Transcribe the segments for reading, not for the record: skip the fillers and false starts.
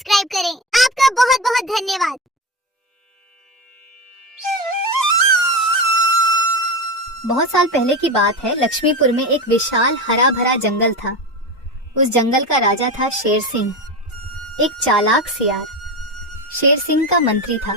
Subscribe करें। आपका बहुत बहुत धन्यवाद। बहुत साल पहले की बात है। लक्ष्मीपुर में एक विशाल हरा भरा जंगल था। उस जंगल का राजा था शेर सिंह, एक चालाक सियार। शेर सिंह का मंत्री था।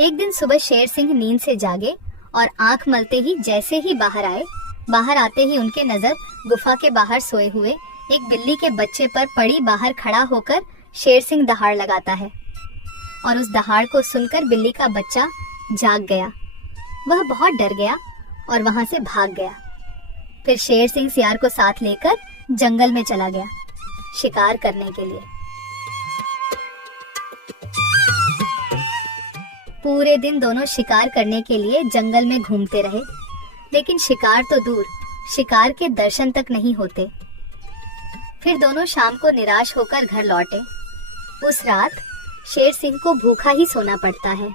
एक दिन सुबह शेर सिंह नींद से जागे और आंख मलते ही जैसे ही बाहर आए, बाहर आते ही उनके नजर गुफा के बाहर सोए हुए एक बिल्ली के बच्चे पर पड़ी। बाहर खड़ा होकर शेर सिंह दहाड़ लगाता है और उस दहाड़ को सुनकर बिल्ली का बच्चा जाग गया। वह बहुत डर गया और वहां से भाग गया। फिर शेर सिंह सियार को साथ लेकर जंगल में चला गया शिकार करने के लिए। पूरे दिन दोनों शिकार करने के लिए जंगल में घूमते रहे, लेकिन शिकार तो दूर, शिकार के दर्शन तक नहीं होते। फिर दोनों शाम को निराश होकर घर लौटे। उस रात शेर सिंह को भूखा ही सोना पड़ता है।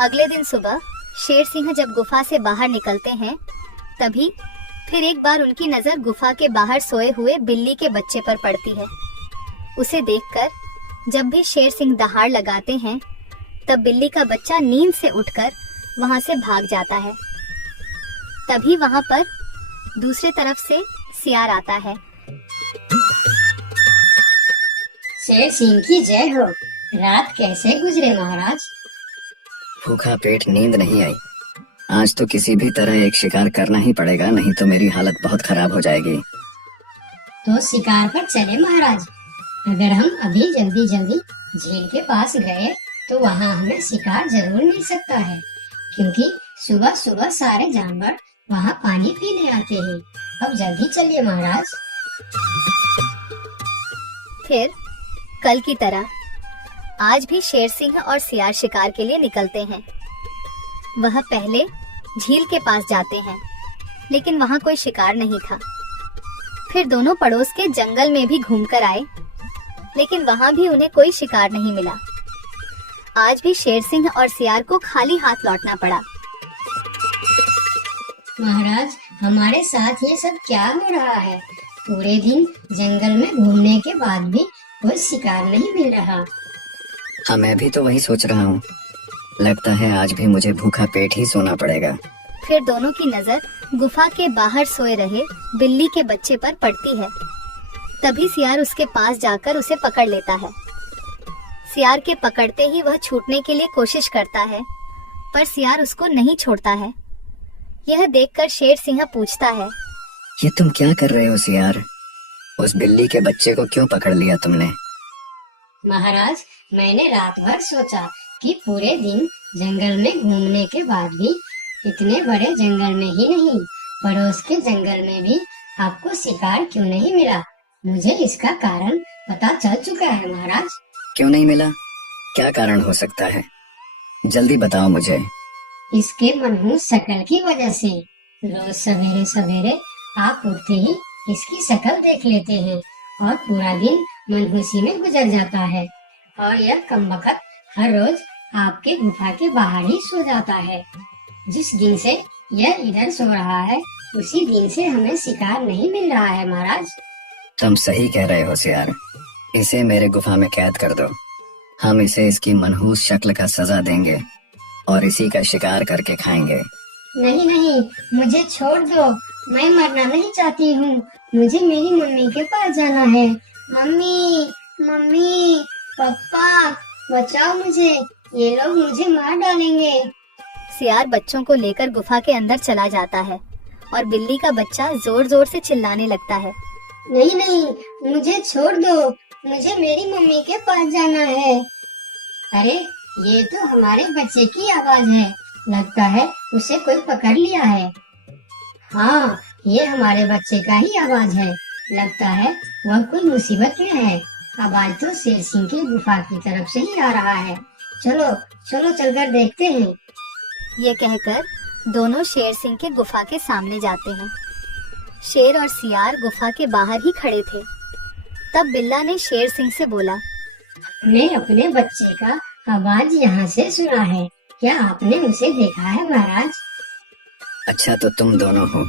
अगले दिन सुबह शेर सिंह जब गुफा से बाहर निकलते हैं, तभी फिर एक बार उनकी नजर गुफा के बाहर सोए हुए बिल्ली के बच्चे पर पड़ती है। उसे देखकर जब भी शेर सिंह दहाड़ लगाते हैं, तब बिल्ली का बच्चा नींद से उठकर वहां से भाग जाता है। तभी वहां पर दूसरे तरफ से सियार आता है। शेर सिंह की जय हो। रात कैसे गुजरे महाराज? भूखा पेट, नींद नहीं आई। आज तो किसी भी तरह एक शिकार करना ही पड़ेगा, नहीं तो मेरी हालत बहुत खराब हो जाएगी। तो शिकार पर चले महाराज। अगर हम अभी जल्दी जल्दी झील के पास गए तो वहाँ हमें शिकार जरूर मिल सकता है, क्योंकि सुबह सुबह सारे जानवर वहाँ पानी पीने आते हैं। अब जल्दी चलिए महाराज। फिर कल की तरह आज भी शेर सिंह और सियार शिकार के लिए निकलते हैं। वह पहले झील के पास जाते हैं, लेकिन वहाँ कोई शिकार नहीं था। फिर दोनों पड़ोस के जंगल में भी घूमकर आए, लेकिन वहाँ भी उन्हें कोई शिकार नहीं मिला। आज भी शेर सिंह और सियार को खाली हाथ लौटना पड़ा। महाराज, हमारे साथ ये सब क्या हो रहा है? पूरे दिन जंगल में घूमने के बाद भी कोई शिकार नहीं मिल रहा। हाँ, मैं भी तो वही सोच रहा हूँ। लगता है आज भी मुझे भूखा पेट ही सोना पड़ेगा। फिर दोनों की नजर गुफा के बाहर सोए रहे बिल्ली के बच्चे पर पड़ती है। तभी सियार उसके पास जाकर उसे पकड़ लेता है। सियार के पकड़ते ही वह छूटने के लिए कोशिश करता है, पर सियार उसको नहीं छोड़ता है। यह देखकर शेर सिंह पूछता है, ये तुम क्या कर रहे हो सियार? उस बिल्ली के बच्चे को क्यों पकड़ लिया तुमने? महाराज, मैंने रात भर सोचा कि पूरे दिन जंगल में घूमने के बाद भी इतने बड़े जंगल में ही नहीं, पड़ोस के जंगल में भी आपको शिकार क्यों नहीं मिला। मुझे इसका कारण पता चल चुका है महाराज। क्यों नहीं मिला? क्या कारण हो सकता है? जल्दी बताओ मुझे। इसके मनहूस शक्ल की वजह से। रोज सवेरे सवेरे आप उठते ही इसकी शक्ल देख लेते हैं और पूरा दिन मनहूसी में गुजर जाता है। और यह कमबख्त हर रोज आपके गुफा के बाहर ही सो जाता है। जिस दिन से यह इधर सो रहा है, उसी दिन से हमें शिकार नहीं मिल रहा है महाराज। तुम सही कह रहे हो सियार। इसे मेरे गुफा में कैद कर दो। हम इसे इसकी मनहूस शक्ल का सजा देंगे और इसी का शिकार करके खाएंगे। नहीं नहीं, मुझे छोड़ दो। मैं मरना नहीं चाहती हूँ। मुझे मेरी मम्मी के पास जाना है। मम्मी, मम्मी, पापा, बचाओ मुझे। ये लोग मुझे मार डालेंगे। सियार बच्चों को लेकर गुफा के अंदर चला जाता है और बिल्ली का बच्चा जोर जोर से चिल्लाने लगता है, नहीं नहीं, मुझे छोड़ दो। मुझे मेरी मम्मी के पास जाना है। अरे, ये तो हमारे बच्चे की आवाज है। लगता है उसे कोई पकड़ लिया है। हाँ, ये हमारे बच्चे का ही आवाज है। लगता है वह कोई मुसीबत में है। आवाज तो शेर सिंह की गुफा की तरफ से ही आ रहा है। चलो चलो, चलकर देखते हैं। ये कहकर दोनों शेर सिंह के गुफा के सामने जाते हैं। शेर और सियार गुफा के बाहर ही खड़े थे। तब बिल्ला ने शेर सिंह से बोला, मैं अपने बच्चे का आवाज यहाँ से सुना है। क्या आपने उसे देखा है महाराज? अच्छा तो तुम दोनों हो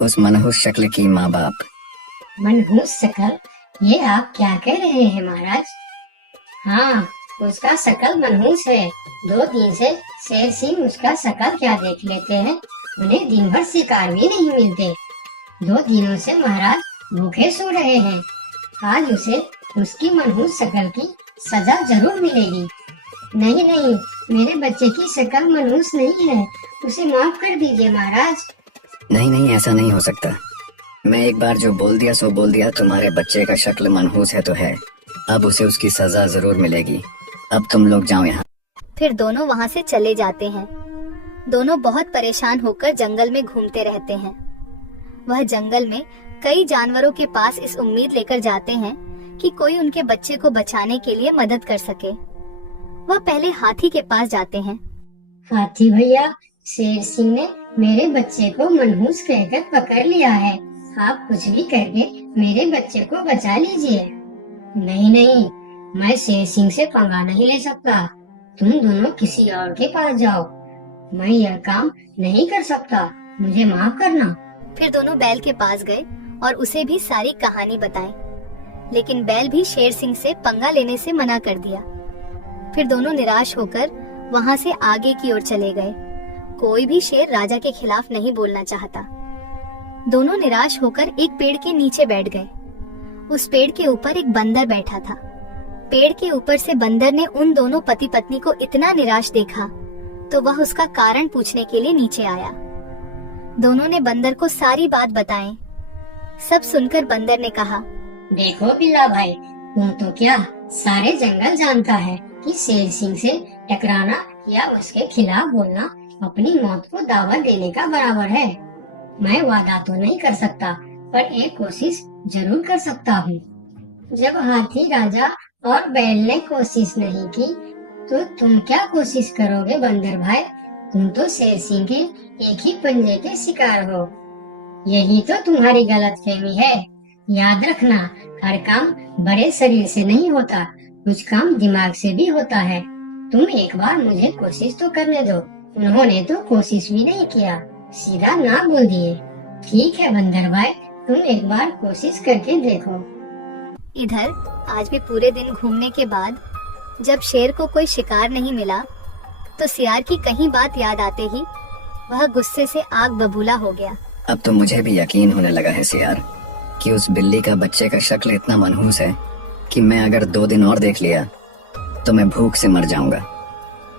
उस मनहूस शक्ल की माँ बाप। मनहूस शकल, ये आप क्या कह रहे हैं महाराज? हाँ, उसका शकल मनहूस है। 2 दिन से शेर सिंह उसका शकल क्या देख लेते हैं। उन्हें दिन भर शिकार भी नहीं मिलते। 2 दिनों से महाराज भूखे सो रहे हैं। आज उसे उसकी मनहूस शकल की सजा जरूर मिलेगी। नहीं नहीं, मेरे बच्चे की शक्ल मनहूस नहीं है, उसे माफ कर दीजिए महाराज। नहीं नहीं, ऐसा नहीं हो सकता। मैं एक बार जो बोल दिया सो बोल दिया। तुम्हारे बच्चे का शक्ल मनहूस है तो है, अब उसे उसकी सजा जरूर मिलेगी। अब तुम लोग जाओ यहाँ। फिर दोनों वहाँ से चले जाते हैं। दोनों बहुत परेशान होकर जंगल में घूमते रहते हैं। वह जंगल में कई जानवरों के पास इस उम्मीद लेकर जाते हैं कि कोई उनके बच्चे को बचाने के लिए मदद कर सके। वह पहले हाथी के पास जाते हैं। हाथी भैया, शेर सिंह ने मेरे बच्चे को मनहूस कहकर पकड़ लिया है। आप कुछ भी करके मेरे बच्चे को बचा लीजिए। नहीं नहीं, मैं शेर सिंह से पंगा नहीं ले सकता। तुम दोनों किसी और के पास जाओ। मैं यह काम नहीं कर सकता, मुझे माफ करना। फिर दोनों बैल के पास गए और उसे भी सारी कहानी बताई, लेकिन बैल भी शेर सिंह से पंगा लेने से मना कर दिया। फिर दोनों निराश होकर वहाँ से आगे की ओर चले गए। कोई भी शेर राजा के खिलाफ नहीं बोलना चाहता। दोनों निराश होकर एक पेड़ के नीचे बैठ गए। उस पेड़ के ऊपर एक बंदर बैठा था। पेड़ के ऊपर से बंदर ने उन दोनों पति पत्नी को इतना निराश देखा तो वह उसका कारण पूछने के लिए नीचे आया। दोनों ने बंदर को सारी बात बताई। सब सुनकर बंदर ने कहा, देखो बिल्ला भाई, तुम तो क्या सारे जंगल जानता है कि शेर सिंह से टकराना या उसके खिलाफ बोलना अपनी मौत को दावा देने का बराबर है। मैं वादा तो नहीं कर सकता, पर एक कोशिश जरूर कर सकता हूँ। जब हाथी राजा और बैल ने कोशिश नहीं की, तो तुम क्या कोशिश करोगे बंदर भाई? तुम तो शेर सिंह के एक ही पंजे के शिकार हो। यही तो तुम्हारी गलतफहमी है। याद रखना, हर काम बड़े शरीर से नहीं होता, कुछ काम दिमाग से भी होता है। तुम एक बार मुझे कोशिश तो करने दो। उन्होंने तो कोशिश भी नहीं किया, सीधा ना बोल दिए। ठीक है बंदर भाई, तुम एक बार कोशिश करके देखो। इधर आज भी पूरे दिन घूमने के बाद जब शेर को कोई शिकार नहीं मिला तो सियार की कहीं बात याद आते ही वह गुस्से से आग बबूला हो गया। अब तो मुझे भी यकीन होने लगा है सियार कि उस बिल्ली का बच्चे का शक्ल इतना मनहूस है कि मैं अगर 2 दिन और देख लिया तो मैं भूख से मर जाऊंगा।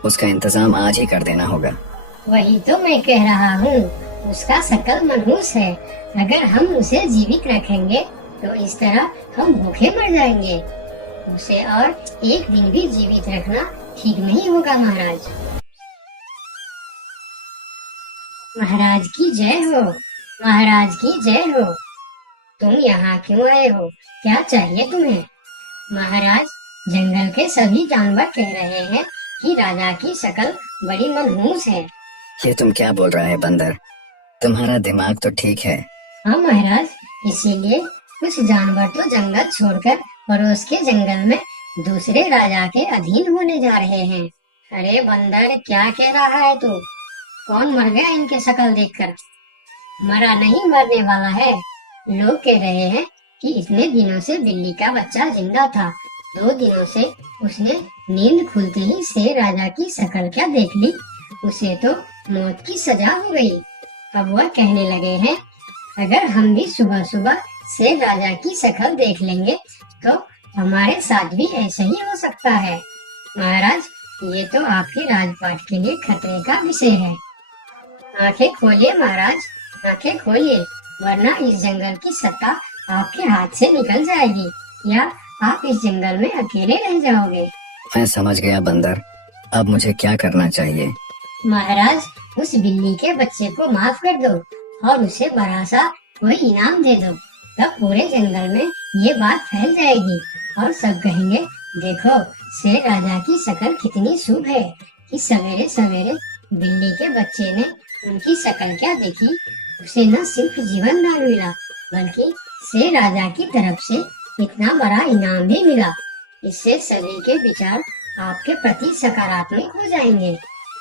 उसका इंतजाम आज ही कर देना होगा। वही तो मैं कह रहा हूँ, उसका शक्ल मनहूस है। अगर हम उसे जीवित रखेंगे तो इस तरह हम भूखे मर जाएंगे। उसे और एक दिन भी जीवित रखना ठीक नहीं होगा महाराज। महाराज की जय हो, महाराज की जय हो। तुम यहाँ क्यों आए हो? क्या चाहिए तुम्हें? महाराज, जंगल के सभी जानवर कह रहे हैं कि राजा की शक्ल बड़ी मनहूस है। ये तुम क्या बोल रहा है बंदर? तुम्हारा दिमाग तो ठीक है। हाँ महाराज, इसीलिए कुछ जानवर तो जंगल छोड़कर पड़ोस के जंगल में दूसरे राजा के अधीन होने जा रहे हैं। अरे बंदर, क्या कह रहा है तू? कौन मर गया इनके शक्ल देखकर? मरा नहीं, मरने वाला है। लोग कह रहे हैं कि इतने दिनों से बिल्ली का बच्चा जिंदा था। 2 दिनों से उसने नींद खुलते ही शेर राजा की शक्ल क्या देख ली, उसे तो मौत की सजा हो गई। अब वह कहने लगे हैं, अगर हम भी सुबह सुबह शेर राजा की शक्ल देख लेंगे तो हमारे साथ भी ऐसा ही हो सकता है। महाराज, ये तो आपके राजपाट के लिए खतरे का विषय है। आंखें खोलिए महाराज, आंखें खोलिए, वरना इस जंगल की सत्ता आपके हाथ से निकल जाएगी या आप इस जंगल में अकेले रह जाओगे। मैं समझ गया बंदर, अब मुझे क्या करना चाहिए? महाराज, उस बिल्ली के बच्चे को माफ कर दो और उसे बड़ा सा कोई इनाम दे दो। तब पूरे जंगल में ये बात फैल जाएगी और सब कहेंगे, देखो शेर राजा की शक्ल कितनी शुभ है कि सवेरे सवेरे बिल्ली के बच्चे ने उनकी शक्ल क्या देखी। उसे न सिर्फ जीवन दान मिला बल्कि शेर राजा की तरफ से इतना बड़ा इनाम भी मिला। इससे सभी के विचार आपके प्रति सकारात्मक हो जाएंगे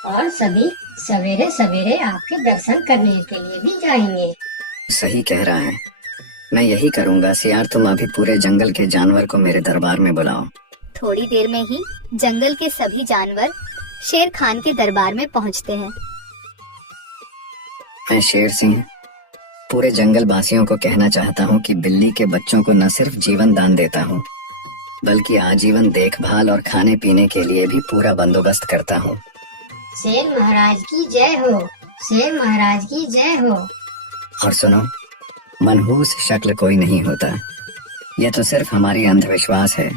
और सभी सवेरे सवेरे आपके दर्शन करने के लिए भी जाएंगे। सही कह रहा है, मैं यही करूँगा सियार। तुम अभी पूरे जंगल के जानवर को मेरे दरबार में बुलाओ। थोड़ी देर में ही जंगल के सभी जानवर शेर खान के दरबार में पहुंचते हैं। मैं शेर सिंह पूरे जंगल वासियों को कहना चाहता हूँ कि बिल्ली के बच्चों को न सिर्फ जीवन दान देता हूँ, बल्कि आजीवन देखभाल और खाने पीने के लिए भी पूरा बंदोबस्त करता हूँ। शेर महाराज की जय हो, शेर महाराज की जय हो। और सुनो, मनहूस शक्ल कोई नहीं होता, ये तो सिर्फ हमारी अंधविश्वास है।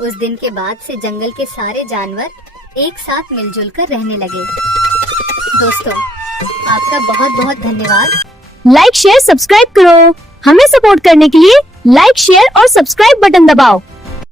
उस दिन के बाद से जंगल के सारे जानवर एक साथ मिलजुल कर रहने लगे। दोस्तों, आपका बहुत बहुत धन्यवाद। लाइक शेयर सब्सक्राइब करो। हमें सपोर्ट करने के लिए लाइक शेयर और सब्सक्राइब बटन दबाओ।